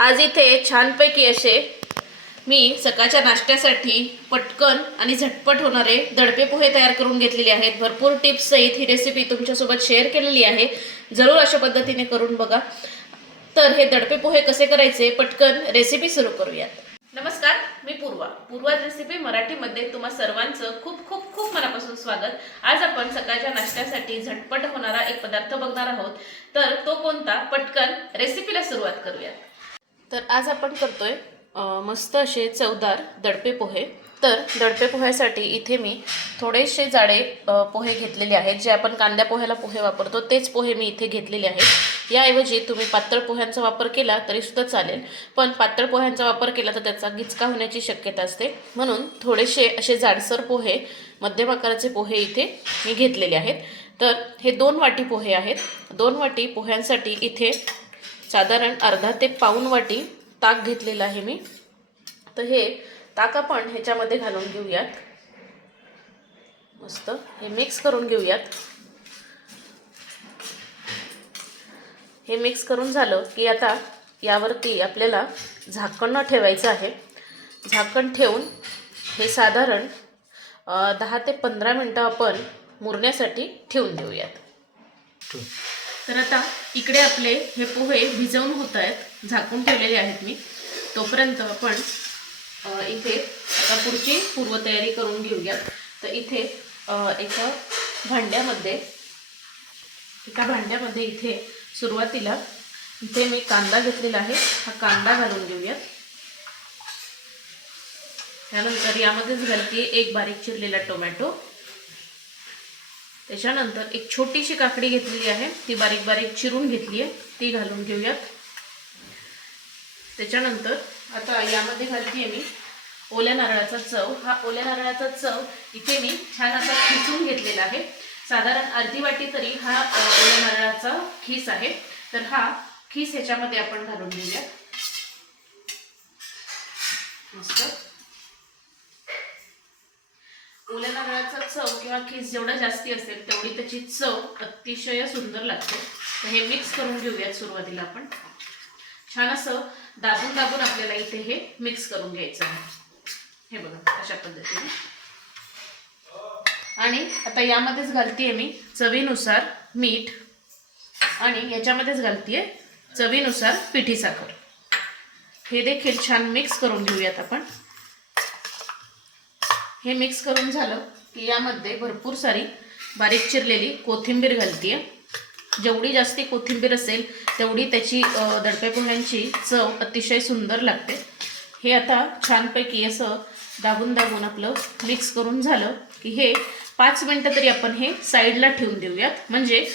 आज इथे छानपैकी असे मी सकाळच्या नाश्त्यासाठी पटकन आणि झटपट होणारे दडपे पोहे तयार करून घेतलेले आहेत. भरपूर टिप्स सहित ही रेसिपी तुमच्यासोबत शेअर केलेली आहे. जरूर अशा पद्धतीने करून बघा. तर हे दडपे पोहे कसे करायचे? पटकन रेसिपी सुरू करूयात. नमस्कार मी पूर्वा. पूर्वा रेसिपी मराठीमध्ये तुम्हा सर्वांचं खूप खूप खूप मनापासून स्वागत. आज आपण सकाळच्या नाश्त्यासाठी झटपट होणारा एक पदार्थ बघणार आहोत. तर तो कोणता? पटकन रेसिपीला सुरुवात करूयात. तर आज आपण करतोय मस्त असे चवदार दडपे पोहे. तर दडपे पोह्यासाठी इथे मी थोडेसे जाडे पोहे घेतलेले आहेत. जे आपण कांद्या पोह्याला पोहे वापरतो तेच पोहे मी इथे घेतलेले आहेत. याऐवजी तुम्ही पातळ पोह्यांचा वापर केला तरी सुद्धा चालेल. पण पातळ पोह्यांचा वापर केला तर त्याचा गिचका होण्याची शक्यता असते. म्हणून थोडेसे असे जाडसर पोहे मध्यम आकाराचे पोहे इथे मी घेतलेले आहेत. तर हे दोन वाटी पोहे आहेत. दोन वाटी पोह्यांसाठी इथे साधारण अर्धा ते पाऊण वाटी ताक घेतलेलं आहे मी. तर हे ताक आपण ह्याच्यामध्ये घालून घेऊयात. मस्त. हे मिक्स करून घेऊयात. हे मिक्स करून झालं की आता यावरती आपल्याला झाकण न ठेवायचं आहे. झाकण ठेवून हे साधारण दहा ते पंधरा मिनटं आपण मुरण्यासाठी ठेवून देऊयात. तर आता इकडे आपले हे पोहे भिजवून होत आहेत. झाकून ठेवलेले आहेत मी. तोपर्यंत आपण इथे आता पुढची पूर्वतयारी करून घेऊयात तर इथे एका भांड्यामध्ये एका भांड्यामध्ये इथे सुरुवातीला इथे मी कांदा घेतलेला आहे. हा कांदा घालून घेऊयात त्यानंतर यामध्येच घालते एक बारीक चिरलेला टोमॅटो. त्याच्यानंतर एक छोटीशी काकडी घेतलेली आहे. ती बारीक बारीक चिरून घेतली आहे. ती घालून घेऊयात. त्याच्यानंतर आता यामध्ये घालते मी ओल्या नारळाचा चव. हा ओल्या नारळाचा चव इथे मी छान असा खिसून घेतलेला आहे. साधारण अर्धी वाटी तरी हा ओल्या नारळाचा खीस आहे. तर हा खीस ह्याच्यामध्ये आपण घालून घेऊया मस्त. ओल्या नारळाचा चव किंवा खीस जेवढा जास्ती असेल तेवढी त्याची चव अतिशय सुंदर लागते. तर हे मिक्स करून घेऊयात सुरुवातीला आपण. छान असं दाबून दाबून आपल्याला इथे हे मिक्स करून घ्यायचं आहे. हे बघा अशा पद्धतीने. आणि आता यामध्येच घालतीये मी चवीनुसार मीठ आणि याच्यामध्येच घालतीये चवीनुसार पिठी साखर. हे देखील छान मिक्स करून घेऊयात आपण. हे मिक्स करून झालं की यामध्ये भरपूर सारी बारीक चिरलेली कोथिंबीर घालतीये. जेवढी जास्ती कोथिंबीर असेल तेवढी त्याची दडपे पोह्यांची चव अतिशय सुंदर लागते. हे आता छानपैकी असं दाबून दाबून आपलं मिक्स करून झालं की हे पाच मिनटं तरी आपण हे साईडला ठेवून देऊयात. म्हणजे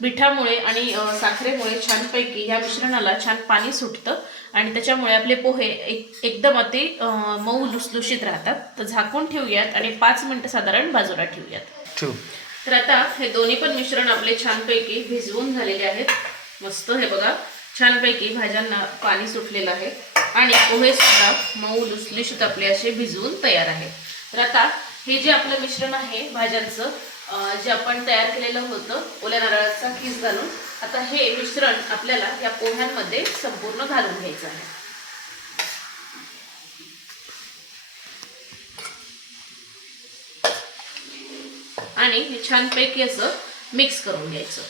मिठामुळे आणि साखरेमुळे छानपैकी ह्या मिश्रणाला छान पाणी सुटतं. आणि त्याच्यामुळे आपले पोहे एक एकदम अति मऊ लुसलुशीत राहतात. तर झाकून ठेवूयात आणि पाच मिनटं साधारण बाजूला ठेवूयात. ठेवू. तर आता हे दोन्ही पण मिश्रण आपले छानपैकी भिजवून झालेले आहेत. मस्त हे बघा. छानपैकी भाज्यांना पाणी सुटलेलं आहे. आणि पोहे सुद्धा मऊ लुसलुशीत आपले असे भिजवून तयार आहे तर आता हे जे आपलं मिश्रण आहे भाज्यांचं जे आपण तयार केलेलं होतं ओल्या नारळाचा किस घालून आता हे मिश्रण आपल्याला या पोह्यांमध्ये संपूर्ण घालून घ्यायचं आहे. आणि हे छानपैकी असं मिक्स करून घ्यायचं.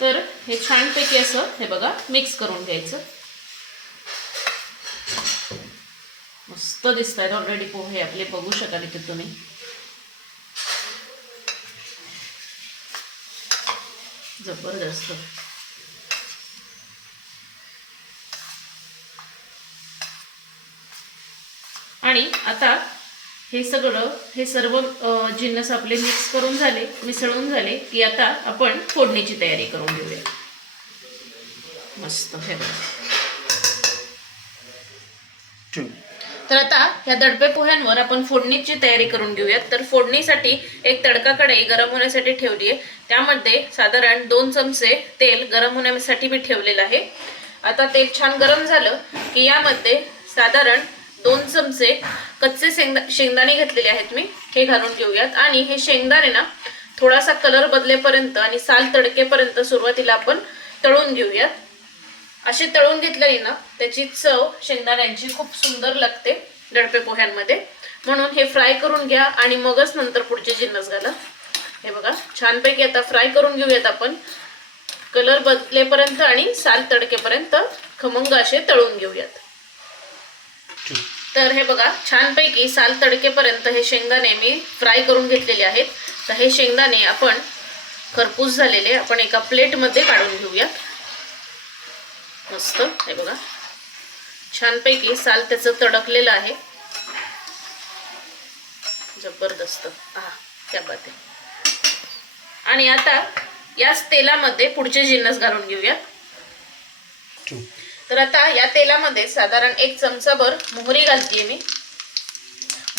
तर हे छानपैकी असं हे बघा मिक्स करून घ्यायचं. मस्त दिसत आहेत ऑलरेडी पोहे आपले बघू शकाल इथे तुम्ही. जबरदस्त. आणि आता हे सगळं हे सर्व जिन्नस आपले मिक्स करून झाले मिसळून झाले की आता आपण फोडणीची तयारी करून घेऊया. मस्त हे बघा. तर आता ह्या दडपे पोह्यांवर आपण फोडणीची तयारी करून घेऊयात. तर फोडणीसाठी एक तडका कढई गरम होण्यासाठी ठेवली आहे त्यामध्ये साधारण दोन चमचे तेल गरम होण्यासाठी मी ठेवलेलं आहे. आता तेल छान गरम झालं की यामध्ये साधारण दोन चमचे कच्चे शेंगदा शेंगदाणे घेतलेले आहेत मी. हे घालून घेऊयात. आणि हे शेंगदाणे ना थोडासा कलर बदलेपर्यंत आणि साल तडकेपर्यंत सुरुवातीला आपण तळून घेऊयात. अशी तळून घेतलेली ना त्याची चव शेंगदाण्यांची खूप सुंदर लागते दडपे पोह्यांमध्ये. म्हणून हे फ्राय करून घ्या आणि मगच नंतर पुढचे जिन्नस घाला. हे बघा छानपैकी आता फ्राय करून घेऊयात आपण. कलर बदलेपर्यंत आणि साल तडकेपर्यंत खमंग असे तळून घेऊयात. तर हे बघा छानपैकी साल तडकेपर्यंत हे शेंगदाणे मी फ्राय करून घेतलेले आहेत. तर हे शेंगदाणे आपण खरपूस झालेले आपण एका प्लेटमध्ये काढून घेऊयात. मस्त. हे बघा. छानपैकी साल त्याचं तडकलेलं आहे. जबरदस्त. हा त्या बात आहे. आणि आता याच तेलामध्ये पुढचे जिन्नस घालून घेऊयात टू तर आता या तेलामध्ये साधारण एक चमचाभर मोहरी घालतीये मी.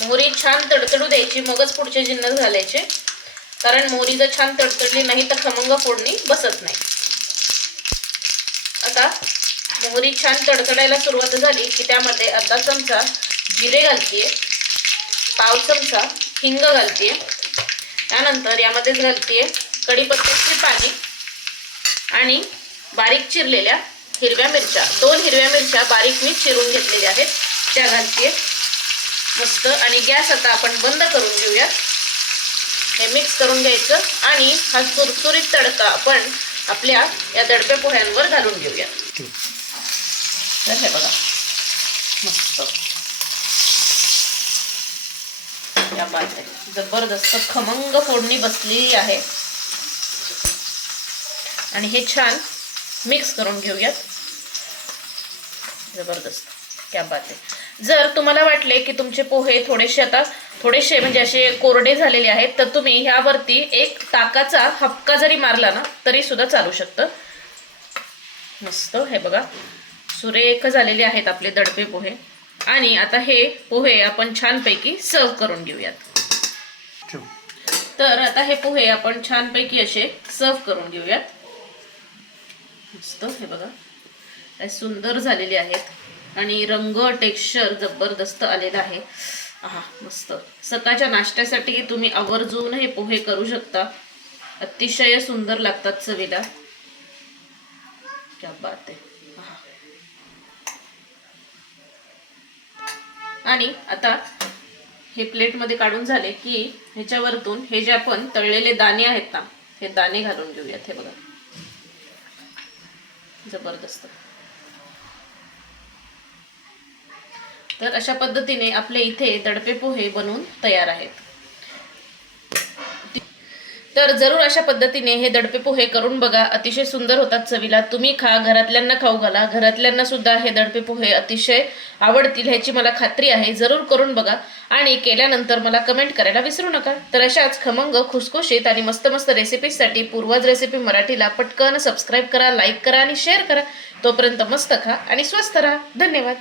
मोहरी छान तडतडू द्यायची मगच पुढचे जिन्नस घालायचे. कारण मोहरी जर छान तडतडली नाही तर खमंग फोडणी बसत नाही. मोहरी छान तडतडायला सुरुवात झाली की त्यामध्ये अर्धा चमचा जिरे घालते पाव चमचा हिंग घालते त्यानंतर यामध्येच घालते कढीपत्त्याची पाणी आणि बारीक चिरलेल्या हिरव्या मिरच्या. दोन हिरव्या मिरच्या बारीक मी चिरून घेतलेल्या आहेत त्या घालते मस्त. आणि गॅस आता आपण बंद करून घेऊयात हे मिक्स करून घ्यायचं आणि हा सुरसुरीत तडका आपण आपल्या या दडपे पोह्यांवर घालून घेऊया. तर हे बघा मस्त या बात आहे जबरदस्त खमंग फोडणी बसलेली आहे आणि हे छान मिक्स करून घेऊयात जबरदस्त क्या बात आहे जर तुम्हाला वाटले की तुमचे पोहे थोडेसे आता थोडेसे म्हणजे असे कोरडे झालेले आहेत तर तुम्ही ह्यावरती एक ताकाचा हपका जरी मारला ना तरी सुद्धा चालू शकतं. मस्त हे बघा. सुरेख झालेले आहेत आपले दडपे पोहे. आणि आता हे पोहे आपण छानपैकी सर्व करून घेऊयात. तर आता हे पोहे आपण छानपैकी असे सर्व करून घेऊयात. मस्त हे बघा. सुंदर झालेले आहेत. आणि रंग टेक्स्चर जबरदस्त आलेलं आहे. आहा मस्त. सकाळच्या नाश्त्यासाठी तुम्ही आवर्जून हे पोहे करू शकता. अतिशय सुंदर लागतात चवीला. क्या बात आहा. आणि आता हे प्लेटमध्ये काढून झाले की ह्याच्यावरतून हे जे आपण तळलेले दाणे आहेत ना हे दाणे घालून घेऊयात हे बघा. जबरदस्त. तर अशा पद्धतीने आपले इथे दडपे पोहे बनवून तयार आहेत. तर जरूर अशा पद्धतीने हे दडपे पोहे करून बघा. अतिशय सुंदर होतात चवीला. तुम्ही खा घरातल्यांना खाऊ घाला. घरातल्यांना सुद्धा हे दडपे पोहे अतिशय आवडतील ह्याची मला खात्री आहे. जरूर करून बघा. आणि केल्यानंतर मला कमेंट करायला विसरू नका. तर अशाच खमंग खुसखुशीत आणि मस्त मस्त रेसिपीसाठी पूर्वज रेसिपी मराठीला पटकन सबस्क्राईब करा लाईक करा आणि शेअर करा. तोपर्यंत मस्त खा आणि स्वस्त राहा. धन्यवाद.